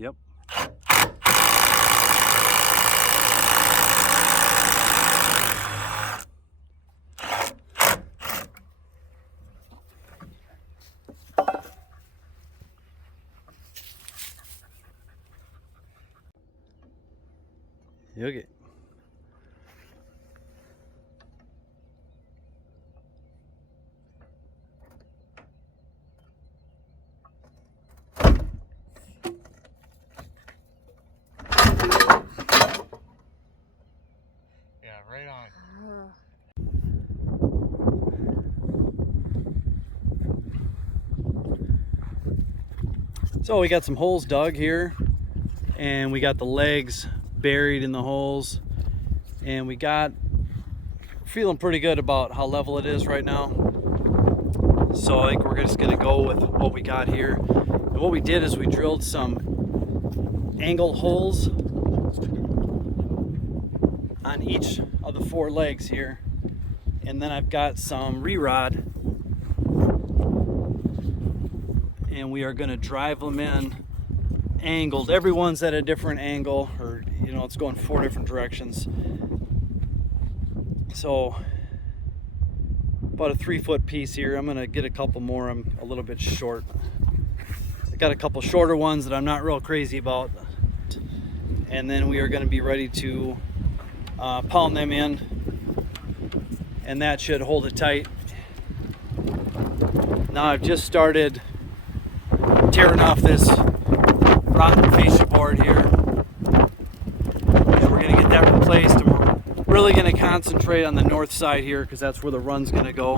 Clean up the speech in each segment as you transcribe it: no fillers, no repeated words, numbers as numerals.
Yep. Okay. Yeah, right on. So we got some holes dug here, and we got the legs buried in the holes, and we got feeling pretty good about how level it is right now. So I think we're just gonna go with what we got here. And what we did is we drilled some angle holes on each of the 4 legs here, and then I've got some re-rod, and we are going to drive them in angled. Everyone's at a different angle, or it's going 4 different directions. So about a 3-foot piece here. I'm going to get a couple more. I'm a little bit short. I got a couple shorter ones that I'm not real crazy about, and then we are going to be ready to pound them in, and that should hold it tight. Now I've just started tearing off this rotten fascia board here, and we're going to get that replaced, and we're really going to concentrate on the north side here because that's where the run's going to go,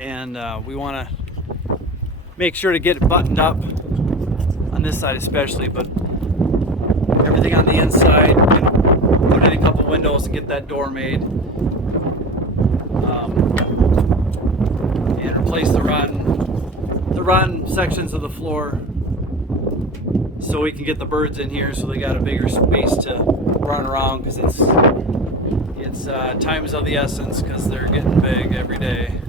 and we want to make sure to get it buttoned up on this side especially, but everything on the inside, put in a couple windows and get that door made, and replace the rotten sections of the floor so we can get the birds in here so they got a bigger space to run around, because it's time is of the essence because they're getting big every day.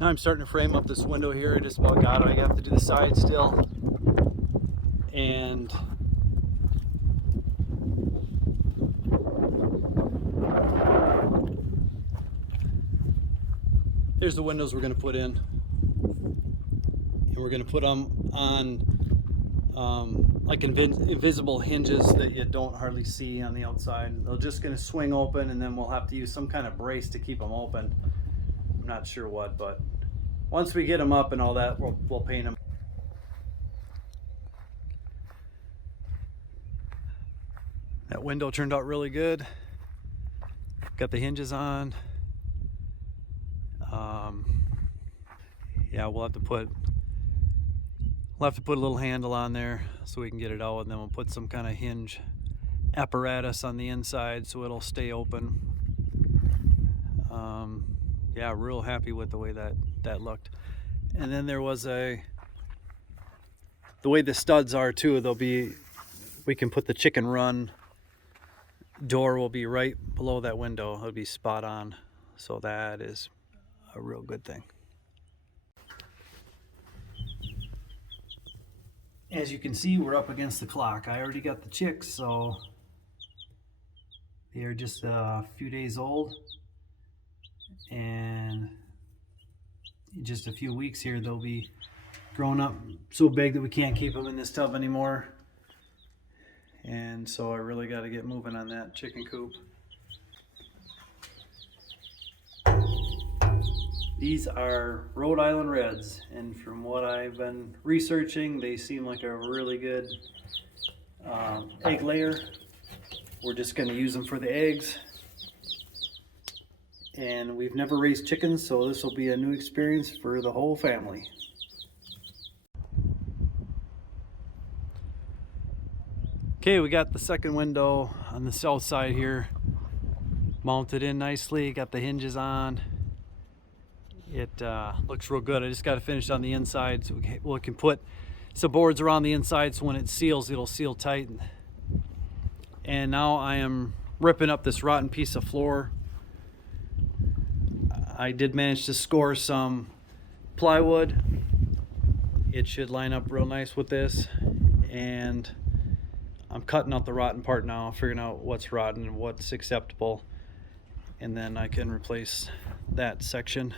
Now I'm starting to frame up this window here. I just about got it. I have to do the side still, and here's the windows we're going to put in, and we're going to put them on like invisible hinges that you don't hardly see on the outside. They're just going to swing open, and then we'll have to use some kind of brace to keep them open. I'm not sure what, but once we get them up and all that, we'll paint them. That window turned out really good. Got the hinges on. Yeah, we'll have to put a little handle on there so we can get it out, and then we'll put some kind of hinge apparatus on the inside so it'll stay open. Yeah, real happy with the way that looked. And then there was the way the studs are too, we can put the chicken run door will be right below that window. It'll be spot on, so that is a real good thing. As you can see, we're up against the clock. I already got the chicks, so they are just a few days old, and in just a few weeks here they'll be grown up so big that we can't keep them in this tub anymore. And so I really got to get moving on that chicken coop. These are Rhode Island Reds, and from what I've been researching, they seem like a really good egg layer. We're just going to use them for the eggs. And we've never raised chickens, so this will be a new experience for the whole family. Okay, we got the second window on the south side here mounted in nicely, got the hinges on. It looks real good. I just got to finish on the inside so we can put some boards around the inside so when it seals, it'll seal tight. And now I am ripping up this rotten piece of floor. I did manage to score some plywood. it should line up real nice with this. And I'm cutting out the rotten part now, figuring out what's rotten and what's acceptable, and then I can replace that section.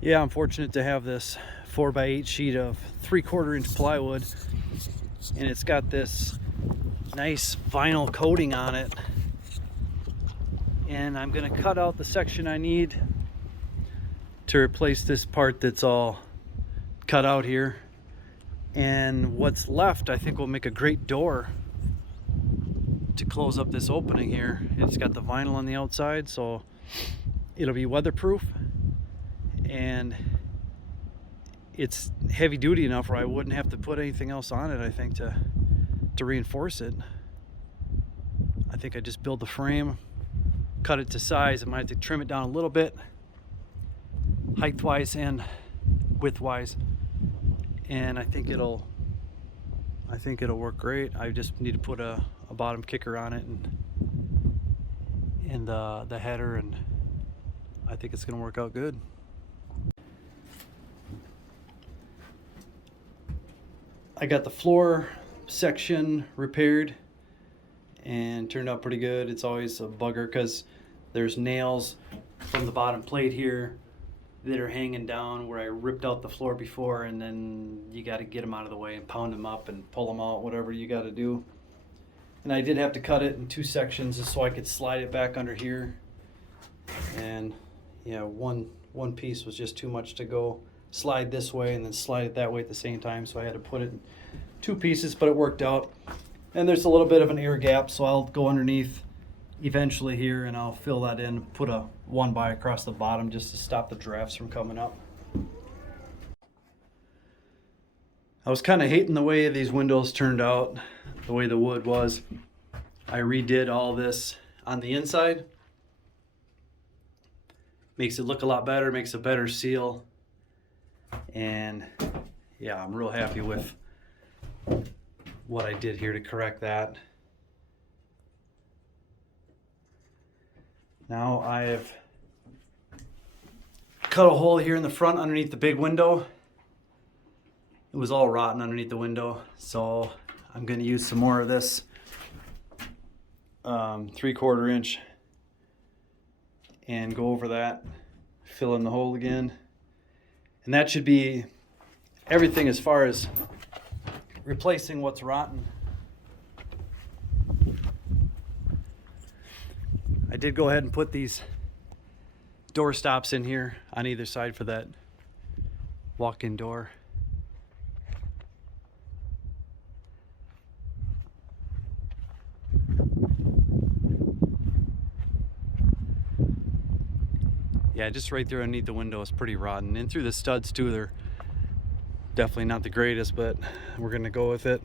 Yeah, I'm fortunate to have this 4x8 sheet of 3/4 inch plywood, and it's got this nice vinyl coating on it. And I'm gonna cut out the section I need to replace this part that's all cut out here. And what's left, I think, will make a great door to close up this opening here. It's got the vinyl on the outside, so it'll be weatherproof, and it's heavy duty enough where I wouldn't have to put anything else on it, I think, to reinforce it. I think I just build the frame, cut it to size. I might have to trim it down a little bit, height-wise and width-wise, and I think it'll work great. I just need to put a bottom kicker on it and the header, and I think it's gonna work out good. I got the floor section repaired and turned out pretty good. It's always a bugger because there's nails from the bottom plate here that are hanging down where I ripped out the floor before, and then you got to get them out of the way and pound them up and pull them out, whatever you got to do. And I did have to cut it in 2 sections just so I could slide it back under here. And yeah, one piece was just too much to go slide this way and then slide it that way at the same time, so I had to put it in 2 pieces, but it worked out. And there's a little bit of an air gap, so I'll go underneath eventually here and I'll fill that in, put a 1x across the bottom just to stop the drafts from coming up. I was kind of hating the way these windows turned out, the way the wood was. I redid all this on the inside. Makes it look a lot better, makes a better seal. And yeah, I'm real happy with what I did here to correct that. Now I've cut a hole here in the front underneath the big window. It was all rotten underneath the window, so I'm going to use some more of this 3/4 inch and go over that, fill in the hole again. And that should be everything as far as replacing what's rotten. I did go ahead and put these door stops in here on either side for that walk-in door. Yeah, just right there underneath the window is pretty rotten. And through the studs too, they're definitely not the greatest, but we're gonna go with it.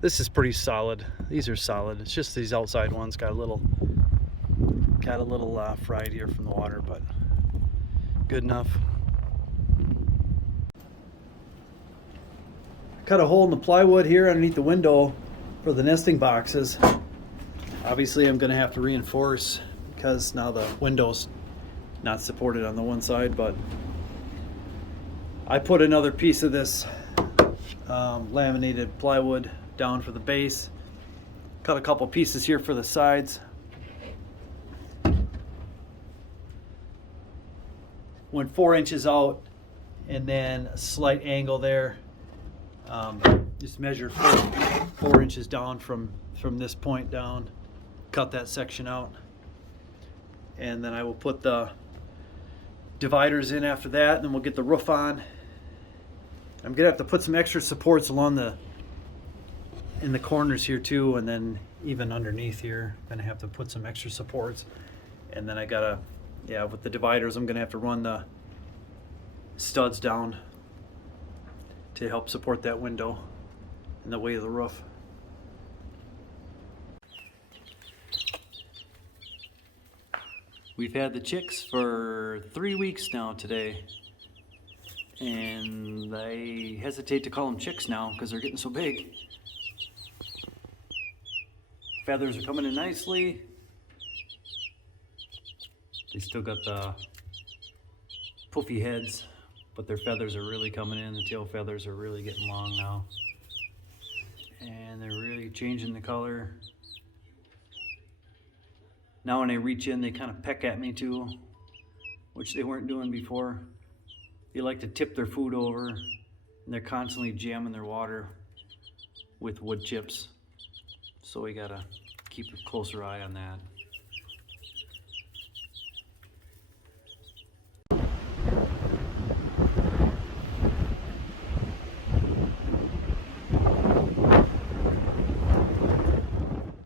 This is pretty solid. These are solid. It's just these outside ones got a little fried here from the water, but good enough. Cut a hole in the plywood here underneath the window for the nesting boxes. Obviously I'm gonna have to reinforce because now the window's not supported on the one side, but I put another piece of this laminated plywood down for the base. Cut a couple pieces here for the sides. Went 4 inches out and then a slight angle there. Just measured 4 inches down from this point down. Cut that section out. And then I will put the dividers in after that, and then we'll get the roof on. I'm gonna have to put some extra supports along in the corners here too, and then even underneath here I'm gonna have to put some extra supports. And then I gotta, yeah, with the dividers I'm gonna have to run the studs down to help support that window in the way of the roof. We've had the chicks for 3 weeks now today, and I hesitate to call them chicks now because they're getting so big. Feathers are coming in nicely. They still got the puffy heads, but their feathers are really coming in. The tail feathers are really getting long now. And they're really changing the color. Now when they reach in, they kind of peck at me too, which they weren't doing before. They like to tip their food over, and they're constantly jamming their water with wood chips. So we gotta keep a closer eye on that.